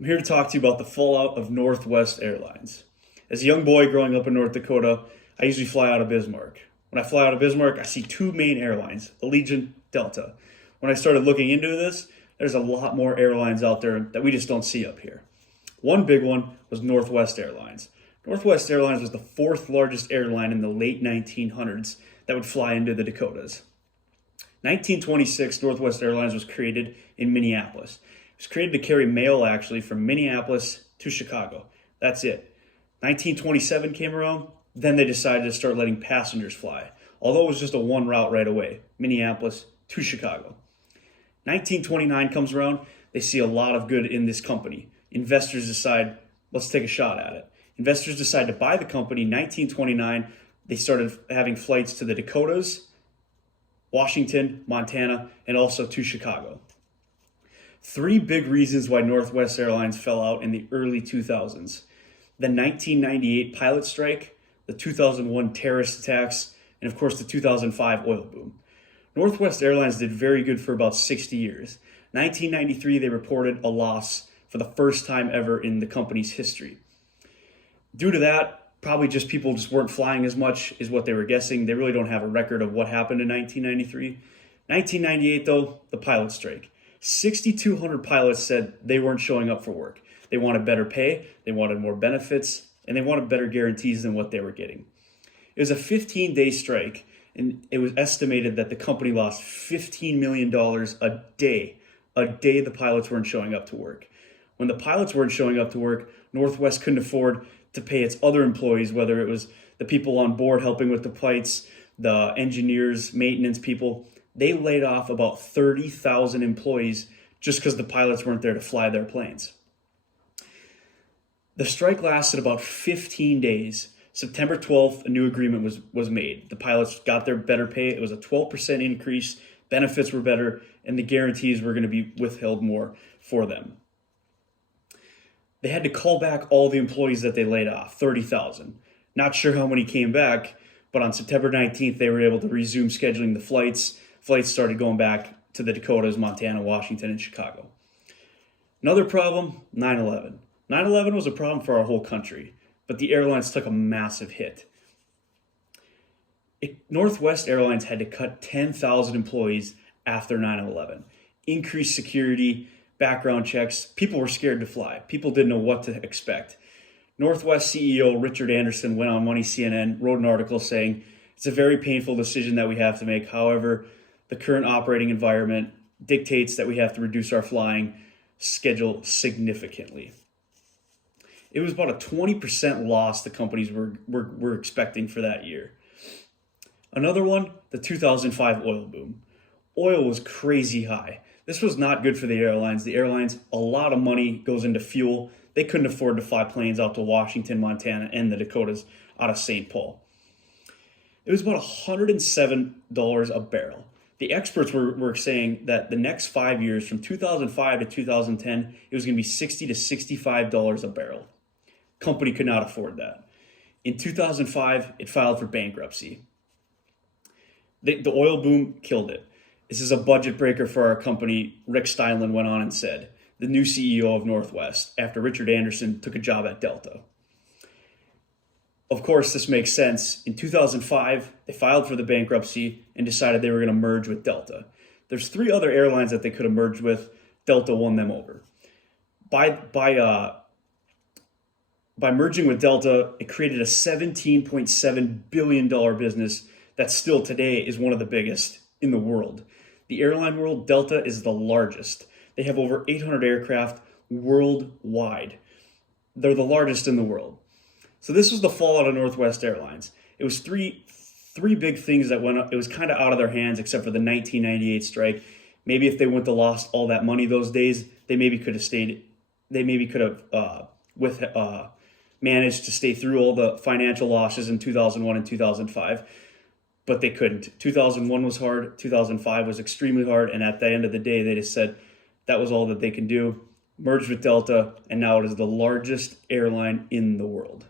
I'm here to talk to you about the fallout of Northwest Airlines. As a young boy growing up in North Dakota, I usually fly out of Bismarck. When I fly out of Bismarck, I see two main airlines, Allegiant, Delta. When I started looking into this, there's a lot more airlines out there that we just don't see up here. One big one was Northwest Airlines. Northwest Airlines was the fourth largest airline in the late 1900s that would fly into the Dakotas. 1926, Northwest Airlines was created in Minneapolis. It was created to carry mail actually from Minneapolis to Chicago. That's it. 1927 came around, then they decided to start letting passengers fly, although it was just a one route right away, Minneapolis to Chicago. 1929 comes around, they see a lot of good in this company. Investors decide, let's take a shot at it. Investors decide to buy the company. 1929, they started having flights to the Dakotas, Washington, Montana, and also to Chicago. Three big reasons why Northwest Airlines fell out in the early 2000s. The 1998 pilot strike, the 2001 terrorist attacks, and of course the 2005 oil boom. Northwest Airlines did very good for about 60 years. 1993, they reported a loss for the first time ever in the company's history. Due to that, probably just people just weren't flying as much is what they were guessing. They really don't have a record of what happened in 1993. 1998 though, the pilot strike. 6,200 pilots said they weren't showing up for work. They wanted better pay, they wanted more benefits, and they wanted better guarantees than what they were getting. It was a 15-day strike, and it was estimated that the company lost $15 million a day the pilots weren't showing up to work. When the pilots weren't showing up to work, Northwest couldn't afford to pay its other employees, whether it was the people on board helping with the flights, the engineers, maintenance people. They laid off about 30,000 employees just because the pilots weren't there to fly their planes. The strike lasted about 15 days. September 12th, a new agreement was made. The pilots got their better pay. It was a 12% increase. Benefits were better, and the guarantees were going to be withheld more for them. They had to call back all the employees that they laid off, 30,000. Not sure how many came back, but on September 19th, they were able to resume scheduling the flights. Flights started going back to the Dakotas, Montana, Washington, and Chicago. Another problem, 9/11. 9/11 was a problem for our whole country, but the airlines took a massive hit. Northwest Airlines had to cut 10,000 employees after 9/11. Increased security, background checks. People were scared to fly. People didn't know what to expect. Northwest CEO Richard Anderson went on Money CNN, wrote an article saying, it's a very painful decision that we have to make. However, the current operating environment dictates that we have to reduce our flying schedule significantly. It was about a 20% loss the companies were expecting for that year. Another one, the 2005 oil boom. Oil was crazy high. This was not good for the airlines. The airlines, a lot of money goes into fuel. They couldn't afford to fly planes out to Washington, Montana, and the Dakotas out of St. Paul. It was about $107 a barrel. The experts were saying that the next 5 years, from 2005 to 2010, it was going to be $60 to $65 a barrel. Company could not afford that. In 2005, it filed for bankruptcy. The oil boom killed it. This is a budget breaker for our company, Rick Steinland went on and said, the new CEO of Northwest, after Richard Anderson took a job at Delta. Of course, this makes sense. In 2005, they filed for the bankruptcy and decided they were going to merge with Delta. There's three other airlines that they could have merged with. Delta won them over. By merging with Delta, it created a $17.7 billion business that still today is one of the biggest in the world. The airline world, Delta is the largest. They have over 800 aircraft worldwide. They're the largest in the world. So this was the fallout of Northwest Airlines. It was three big things that went up. It was kind of out of their hands except for the 1998 strike. Maybe if they wouldn't have lost all that money those days, they maybe could have stayed. They maybe could have managed to stay through all the financial losses in 2001 and 2005. But they couldn't. 2001 was hard. 2005 was extremely hard. And at the end of the day, they just said that was all that they can do. Merged with Delta, and now it is the largest airline in the world.